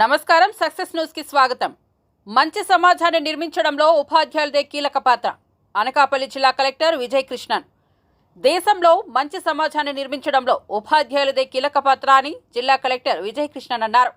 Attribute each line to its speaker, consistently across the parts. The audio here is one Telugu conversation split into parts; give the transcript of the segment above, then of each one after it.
Speaker 1: నమస్కారం సక్సెస్ న్యూస్కి స్వాగతం. మంచి సమాజాన్ని నిర్మించడంలో ఉపాధ్యాయులదే కీలక పాత్ర. అనకాపల్లి జిల్లా కలెక్టర్ విజయ్ కృష్ణన్. దేశంలో మంచి సమాజాన్ని నిర్మించడంలో ఉపాధ్యాయులదే కీలక పాత్ర అని జిల్లా కలెక్టర్ విజయ్ కృష్ణన్ అన్నారు.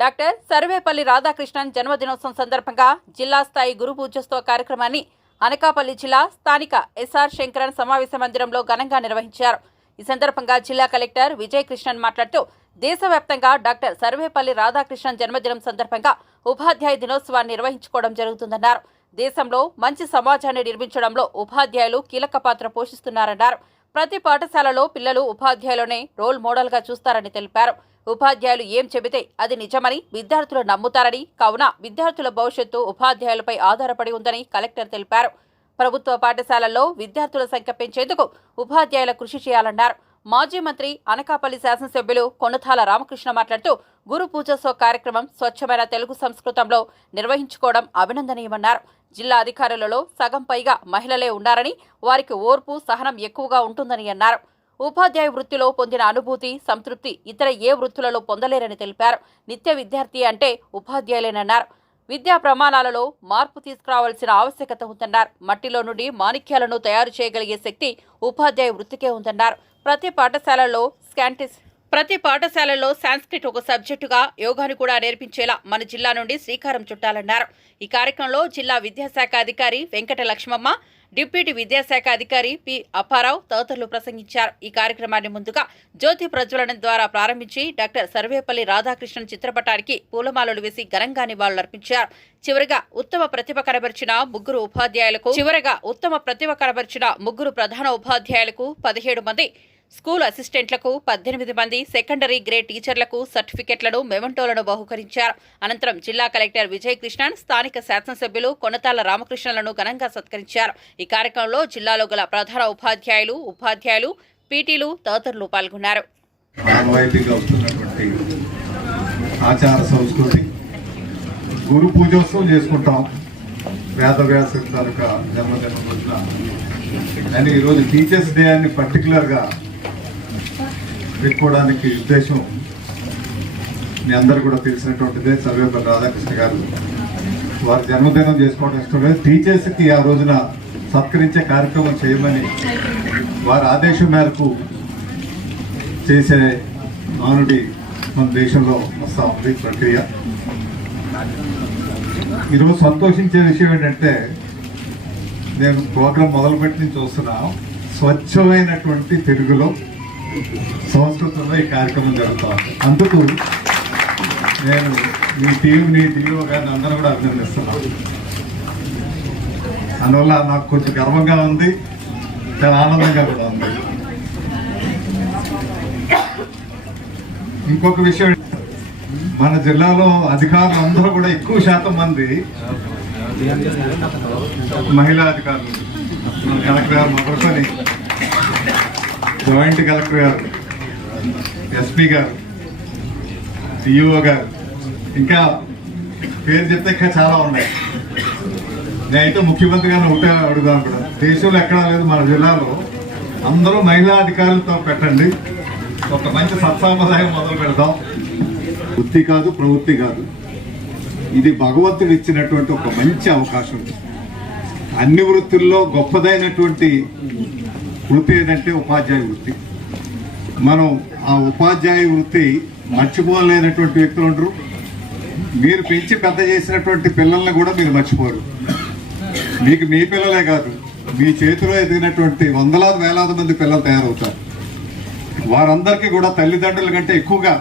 Speaker 1: డాక్టర్ సర్వేపల్లి రాధాకృష్ణన్ జన్మదినోత్సవం సందర్భంగా జిల్లా స్థాయి గురు పూజోత్సవ కార్యక్రమాన్ని అనకాపల్లి జిల్లా స్థానిక ఎస్ఆర్ శంకరన్ సమావేశ మందిరంలో ఘనంగా నిర్వహించారు. ఈ సందర్భంగా జిల్లా కలెక్టర్ విజయ్ కృష్ణన్ మాట్లాడుతూ దేశవ్యాప్తంగా డాక్టర్ సర్వేపల్లి రాధాకృష్ణన్ జన్మదినం సందర్భంగా ఉపాధ్యాయ దినోత్సవాన్ని నిర్వహించుకోవడం జరుగుతుందన్నారు. దేశంలో మంచి సమాజాన్ని నిర్మించడంలో ఉపాధ్యాయులు కీలక పాత్ర పోషిస్తున్నారన్నారు. ప్రతి పాఠశాలలో పిల్లలు ఉపాధ్యాయులనే రోల్ మోడల్గా చూస్తారని తెలిపారు. ఉపాధ్యాయులు ఏం చెబితే అది నిజమని విద్యార్థులు నమ్ముతారని కావున విద్యార్థుల భవిష్యత్తు ఉపాధ్యాయులపై ఆధారపడి ఉందని కలెక్టర్ తెలిపారు. ప్రభుత్వ పాఠశాలల్లో విద్యార్థుల సంఖ్య పెంచేందుకు ఉపాధ్యాయుల కృషి చేయాలన్నారు. మాజీ మంత్రి అనకాపల్లి శాసనసభ్యులు కొనథాల రామకృష్ణ మాట్లాడుతూ గురు పూజోత్సవ కార్యక్రమం స్వచ్ఛమైన తెలుగు సంస్కృతంలో నిర్వహించుకోవడం అభినందనీయమన్నారు. జిల్లా అధికారులలో సగం పైగా మహిళలే ఉన్నారని వారికి ఓర్పు సహనం ఎక్కువగా ఉంటుందని అన్నారు. ఉపాధ్యాయ వృత్తిలో పొందిన అనుభూతి సంతృప్తి ఇతర ఏ వృత్తులలో పొందలేరని తెలిపారు. నిత్య విద్యార్థి అంటే ఉపాధ్యాయులేనన్నారు. విద్యా ప్రమాణాలలో మార్పు తీసుకురావాల్సిన ఆవశ్యకత ఉందన్నారు. మట్టిలో నుండి మాణిక్యాలను తయారు చేయగలిగే శక్తి ఉపాధ్యాయ వృత్తికే ఉందన్నారు. ప్రతి పాఠశాలలో స్కాంటిస్ ప్రతి పాఠశాలలో సాంస్క్రిట్ ఒక సబ్జెక్టుగా యోగాను కూడా నేర్పించేలా మన జిల్లా నుండి శ్రీకారం చుట్టాలన్నారు. ఈ కార్యక్రమంలో జిల్లా విద్యాశాఖ అధికారి వెంకట లక్ష్మమ్మ డిప్యూటీ విద్యాశాఖ అధికారి పి అప్పారావు తదితరులు ప్రసంగించారు. ఈ కార్యక్రమాన్ని ముందుగా జ్యోతి ప్రజ్వలనం ద్వారా ప్రారంభించి డాక్టర్ సర్వేపల్లి రాధాకృష్ణన్ చిత్రపటానికి పూలమాలలు వేసి ఘనంగా నివాళులర్పించారు. చివరిగా ఉత్తమ ప్రతిభ కనబరిచిన ముగ్గురు ఉపాధ్యాయులకు చివరగా ఉత్తమ ప్రతిభ కనబరిచిన ముగ్గురు ప్రధాన ఉపాధ్యాయులకు పదిహేడు మంది స్కూల్ అసిస్టెంట్లకు పద్దెనిమిది మంది సెకండరీ గ్రేడ్ టీచర్లకు సర్టిఫికెట్లను మెమంటోలను బహుకరించారు. అనంతరం జిల్లా కలెక్టర్ విజయ్ కృష్ణన్ స్థానిక శాసనసభ్యులు కొనతాల రామకృష్ణలను ఘనంగా సత్కరించారు. ఈ కార్యక్రమంలో జిల్లాలో గల ప్రధాన ఉపాధ్యాయులు ఉపాధ్యాయులు పీటీలు తదితరులు పాల్గొన్నారు.
Speaker 2: ఆచార సంస్కృతి గురు పూజోత్సవం చేసుకుంటాం. తాలూకా జన్మదినం రోజున. కానీ ఈరోజు టీచర్స్ డే అని పర్టికులర్గా పెట్టుకోవడానికి ఉద్దేశం మీ అందరు కూడా తెలిసినటువంటిదే సర్వేపల్లి రాధాకృష్ణ గారు. వారి జన్మదినం చేసుకోవడం ఇష్టం లేదు. టీచర్స్కి ఆ రోజున సత్కరించే కార్యక్రమం చేయమని వారి ఆదేశం మేరకు చేసే మానుడి మన దేశంలో వస్తూ ఉంది ప్రక్రియ. ఈరోజు సంతోషించే విషయం ఏంటంటే నేను ప్రోగ్రాం మొదలుపెట్టి నుంచి చూస్తున్నా స్వచ్ఛమైనటువంటి తెలుగులో సంస్కృతంలో ఈ కార్యక్రమం జరుగుతుంది. అందుకు నేను మీ టీంని డిఓ గారిని అందరూ కూడా అభినందిస్తున్నాను. అందువల్ల నాకు కొంచెం గర్వంగా ఉంది చాలా ఆనందంగా కూడా ఉంది. ఇంకొక విషయం మన జిల్లాలో అధికారులు అందరూ కూడా ఎక్కువ శాతం మంది మహిళా అధికారులు. కలెక్టర్ గారు మొదలుకొని జాయింట్ కలెక్టర్ గారు ఎస్పీ గారు సిఇఓ గారు ఇంకా పేరు చెప్తే ఇంకా చాలా ఉన్నాయి. నేనైతే ముఖ్యమంత్రి గారిని ఒకటే అడుగుదాం కూడా. దేశంలో ఎక్కడా లేదు మన జిల్లాలో అందరూ మహిళా అధికారులతో పెట్టండి. ఒక మంచి సత్సాంప్రదాయం మొదలు పెడదాం. వృత్తి కాదు ప్రవృత్తి కాదు. ఇది భగవంతుడు ఇచ్చినటువంటి ఒక మంచి అవకాశం. అన్ని వృత్తుల్లో గొప్పదైనటువంటి వృత్తి ఏంటంటే ఉపాధ్యాయ వృత్తి. మనం ఆ ఉపాధ్యాయ వృత్తి మర్చిపోలేనటువంటి వ్యక్తులు ఉండరు. మీరు పెంచి పెద్ద చేసినటువంటి పిల్లల్ని కూడా మీరు మర్చిపోరు. మీకు మీ పిల్లలే కాదు మీ చేతిలో ఎదిగినటువంటి వందలాది వేలాది మంది పిల్లలు తయారవుతారు. వారందరికీ కూడా తల్లిదండ్రుల కంటే ఎక్కువగా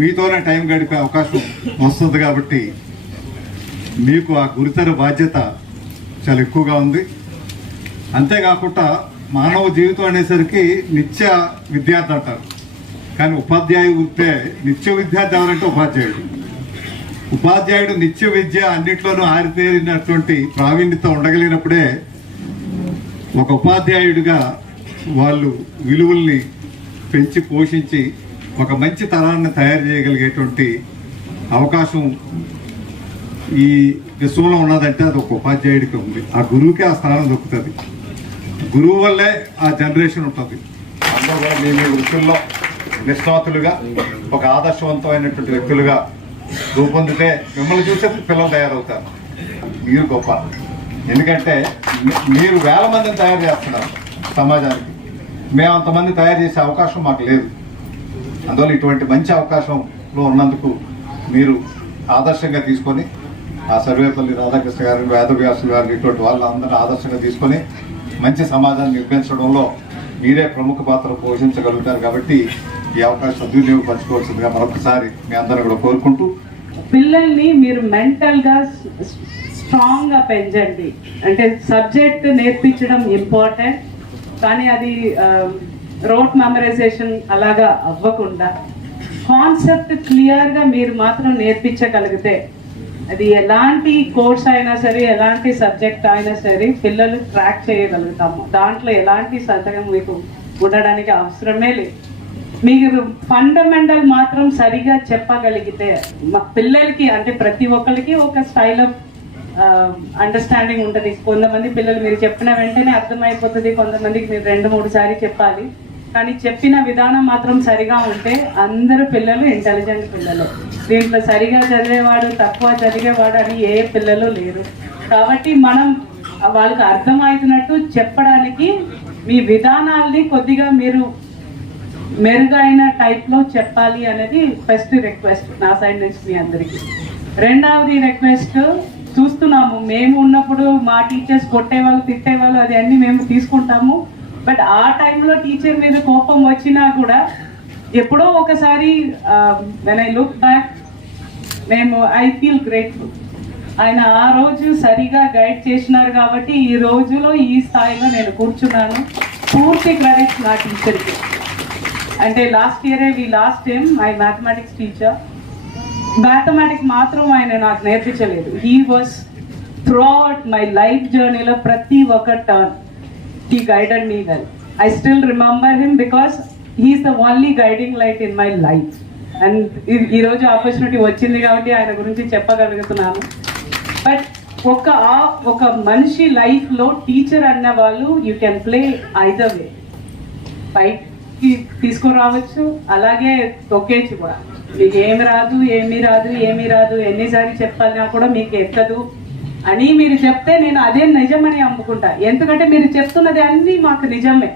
Speaker 2: మీతోనే టైం గడిపే అవకాశం వస్తుంది కాబట్టి మీకు ఆ గురితర బాధ్యత చాలా ఎక్కువగా ఉంది. అంతేకాకుండా మానవ జీవితం అనేసరికి నిత్య విద్యార్థి అంటారు. కానీ ఉపాధ్యాయు ఉంటే నిత్య విద్యార్థి ఎవరంటే ఉపాధ్యాయుడు. ఉపాధ్యాయుడు నిత్య విద్య అన్నిట్లోనూ ఆరితేరినటువంటి ప్రావీణ్యత ఉండగలిగినప్పుడే ఒక ఉపాధ్యాయుడిగా వాళ్ళు విలువల్ని పెంచి పోషించి ఒక మంచి తరాన్ని తయారు చేయగలిగేటువంటి అవకాశం ఈ విశ్వంలో ఉన్నదంటే అది ఒక ఉపాధ్యాయుడికి ఉంది. ఆ గురువుకి ఆ స్థానం దొక్కుతుంది. గురువు వల్లే ఆ జనరేషన్ ఉంటుంది. అందరూ కూడా మీ మీ వృత్తుల్లో నిష్ణాతులుగా ఒక ఆదర్శవంతమైనటువంటి వ్యక్తులుగా రూపొందితే మిమ్మల్ని చూసే పిల్లలు తయారవుతారు. మీరు గొప్ప. ఎందుకంటే మీ- మీరు వేల మందిని తయారు చేస్తున్నారు సమాజానికి. మేము అంతమంది తయారు చేసే అవకాశం మాకు లేదు. అందువల్ల ఇటువంటి మంచి అవకాశంలో ఉన్నందుకు మీరు ఆదర్శంగా తీసుకొని ఆ సర్వేపల్లి రాధాకృష్ణ గారు వేదవ్యాసులు గారు ఇటువంటి వాళ్ళందరినీ ఆదర్శంగా తీసుకొని మంచి సమాజాన్ని నిర్మించడంలో మీరే ప్రముఖ పాత్ర పోషించగలుగుతారు కాబట్టి ఈ అవకాశం సద్వినియోగపరచుకోవాల్సిందిగా మరొకసారి మీ అందరూ కూడా కోరుకుంటూ
Speaker 3: పిల్లల్ని మీరు మెంటల్గా స్ట్రాంగ్గా పెంచండి. అంటే సబ్జెక్ట్ నేర్పించడం ఇంపార్టెంట్ కానీ అది రోట్ మెమరైజేషన్ అలాగా అవ్వకుండా కాన్సెప్ట్ క్లియర్గా మీరు మాత్రం నేర్పించగలిగితే అది ఎలాంటి కోర్స్ అయినా సరే ఎలాంటి సబ్జెక్ట్ అయినా సరే పిల్లలు ట్రాక్ చేయగలుగుతాము. దాంట్లో ఎలాంటి సంతకం మీకు ఉండడానికి అవసరమే లేదు. మీరు ఫండమెంటల్ మాత్రం సరిగా చెప్పగలిగితే మా పిల్లలకి అంటే ప్రతి ఒక్కరికి ఒక స్టైల్ ఆఫ్ అండర్స్టాండింగ్ ఉంటుంది. కొంతమంది పిల్లలు మీరు చెప్పిన వెంటనే అర్థమైపోతుంది కొంతమందికి మీరు రెండు మూడు సారి చెప్పాలి. కానీ చెప్పిన విధానం మాత్రం సరిగా ఉంటే అందరు పిల్లలు ఇంటెలిజెంట్ పిల్లలు. దీంట్లో సరిగా చదివేవాడు తక్కువ చదివేవాడు అని ఏ పిల్లలు లేరు. కాబట్టి మనం వాళ్ళకి అర్థమవుతున్నట్టు చెప్పడానికి మీ విధానాల్ని కొద్దిగా మీరు మెరుగైన టైప్లో చెప్పాలి అనేది ఫస్ట్ రిక్వెస్ట్ నా సైడ్ నుంచి మీ అందరికీ. రెండవది రిక్వెస్ట్ చూస్తున్నాము. మేము ఉన్నప్పుడు మా టీచర్స్ కొట్టేవాళ్ళు తిట్టేవాళ్ళు అది అన్నీ మేము తీసుకుంటాము. బట్ ఆ టైంలో టీచర్ మీద కోపం వచ్చినా కూడా ఎప్పుడో ఒకసారి వెన్ ఐ లుక్ బ్యాక్ మేము ఐ ఫీల్ గ్రేట్ఫుల్ ఆయన ఆ రోజు సరిగా గైడ్ చేసినారు కాబట్టి ఈ రోజులో ఈ స్థాయిలో నేను కూర్చున్నాను. పూర్తి క్రెడిట్ నా టీచర్కి అంటే లాస్ట్ ఇయరే we last time my mathematics teacher mathematics మాత్రం ఆయన నాకు నేర్పించలేదు. He was throughout my life జర్నీలో ప్రతి ఒక్క turn he guided me well I still remember him because he's the only guiding light in my life and ఈ రోజు ఆపర్చునిటీ వచ్చింది కాబట్టి ఆయన గురించి చెప్పగలుగుతున్నాను. బట్ ఒక ఆ- ఒక మనిషి లైఫ్లో టీచర్ అన్న వాళ్ళు you can play either way పైకి తీసుకురావచ్చు. అలాగే తొక్కేచ్చు కూడా. మీకు ఏమి రాదు ఏమి రాదు ఏమి రాదు ఎన్నిసార్లు చెప్పాలన్నా కూడా మీకు ఎక్కదు అని మీరు చెప్తే నేను అదే నిజమని అమ్ముకుంటా. ఎందుకంటే మీరు చెప్తున్నది అన్ని మాకు నిజమే.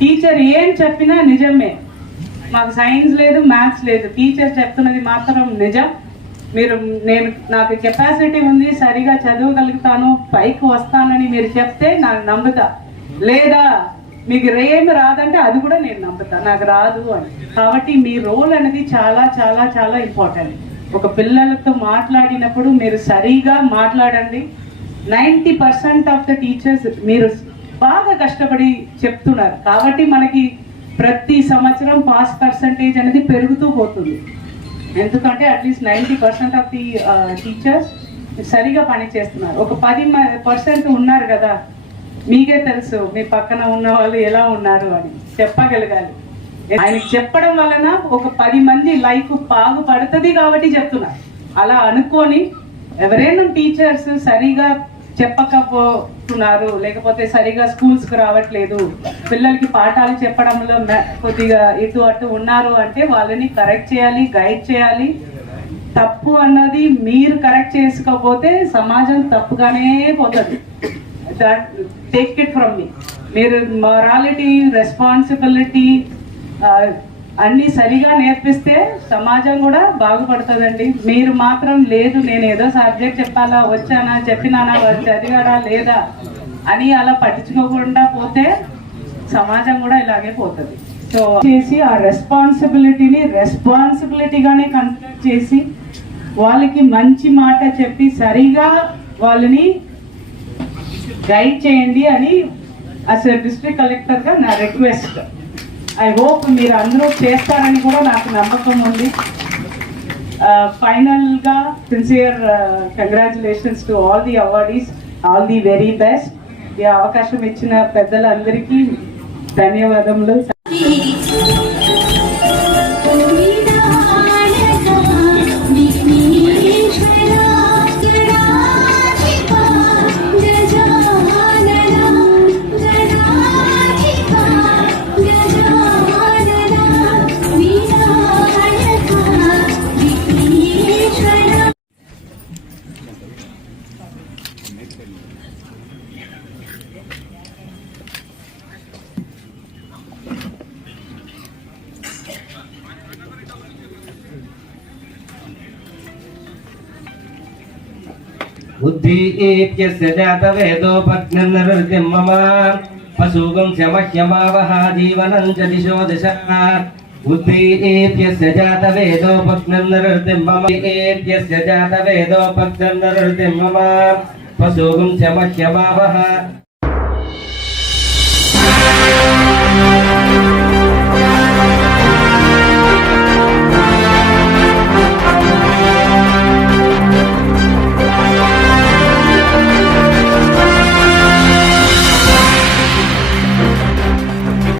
Speaker 3: టీచర్ ఏం చెప్పినా నిజమే. మాకు సైన్స్ లేదు మ్యాథ్స్ లేదు. టీచర్ చెప్తున్నది మాత్రం నిజం. మీరు నేను నాకు కెపాసిటీ ఉంది సరిగా చదవగలుగుతాను పైకి వస్తానని మీరు చెప్తే నాకు నమ్ముతా. లేదా మీకు ఏమి రాదంటే అది కూడా నేను నమ్ముతా. నాకు రాదు అని. కాబట్టి మీ రోల్ అనేది చాలా చాలా చాలా ఇంపార్టెంట్. ఒక పిల్లలతో మాట్లాడినప్పుడు మీరు సరిగా మాట్లాడండి. Ninety percent of the teachers మీరు బాగా కష్టపడి చెప్తున్నారు. కాబట్టి మనకి ప్రతి సంవత్సరం పాస్ పర్సంటేజ్ అనేది పెరుగుతూ పోతుంది. ఎందుకంటే at least ninety percent of the teachers సరిగా పని చేస్తున్నారు. ఒక పది పర్సెంట్ ఉన్నారు కదా. మీకే తెలుసు మీ పక్కన ఉన్న వాళ్ళు ఎలా ఉన్నారు అని చెప్పగలగాలి. ఆయన చెప్పడం వలన ఒక పది మంది లైఫ్ బాగుపడుతుంది కాబట్టి చెప్తున్నారు అలా అనుకొని ఎవరైనా టీచర్స్ సరిగా చెప్పకపోతున్నారు లేకపోతే సరిగా స్కూల్స్కి రావట్లేదు పిల్లలకి పాఠాలు చెప్పడంలో కొద్దిగా ఇటు అటు ఉన్నారు అంటే వాళ్ళని కరెక్ట్ చేయాలి గైడ్ చేయాలి. తప్పు అన్నది మీరు కరెక్ట్ చేసుకోకపోతే సమాజం తప్పుగానే పోతుంది. టేక్ ఇట్ ఫ్రమ్ మీ మీరు మొరాలిటీ రెస్పాన్సిబిలిటీ అన్ని సరిగా నేర్పిస్తే సమాజం కూడా బాగుపడుతుందండి. మీరు మాత్రం లేదు నేను ఏదో సబ్జెక్ట్ చెప్పాలా వచ్చానా చెప్పినానా చదివాడా లేదా అని అలా పట్టించుకోకుండా పోతే సమాజం కూడా ఇలాగే పోతుంది. సో చేసి ఆ రెస్పాన్సిబిలిటీని రెస్పాన్సిబిలిటీగానే కన్సిడర్ చేసి వాళ్ళకి మంచి మాట చెప్పి సరిగా వాళ్ళని గైడ్ చేయండి అని అసలు డిస్ట్రిక్ట్ కలెక్టర్గా నా రిక్వెస్ట్ ఐ హోప్ మీరు అందరూ చేస్తారని కూడా నాకు నమ్మకం ఉంది. ఫైనల్గా sincere congratulations to all the awardees all the very best ఈ అవకాశం ఇచ్చిన పెద్దలందరికీ ధన్యవాదములు.
Speaker 4: उद्दीत्यस्य जातवेदोपज्ञन्नृतिं मम पशुगं शमह्यमावः जीवनं च दिशो दिशा। बुद्धि एत्यस्य दशः उद्दीत्यस्य जातवेदोपज्ञन्नृतिं मम एत्यस्य जातवेदोपज्ञन्नृतिं मम पशुगं शमह्यमावः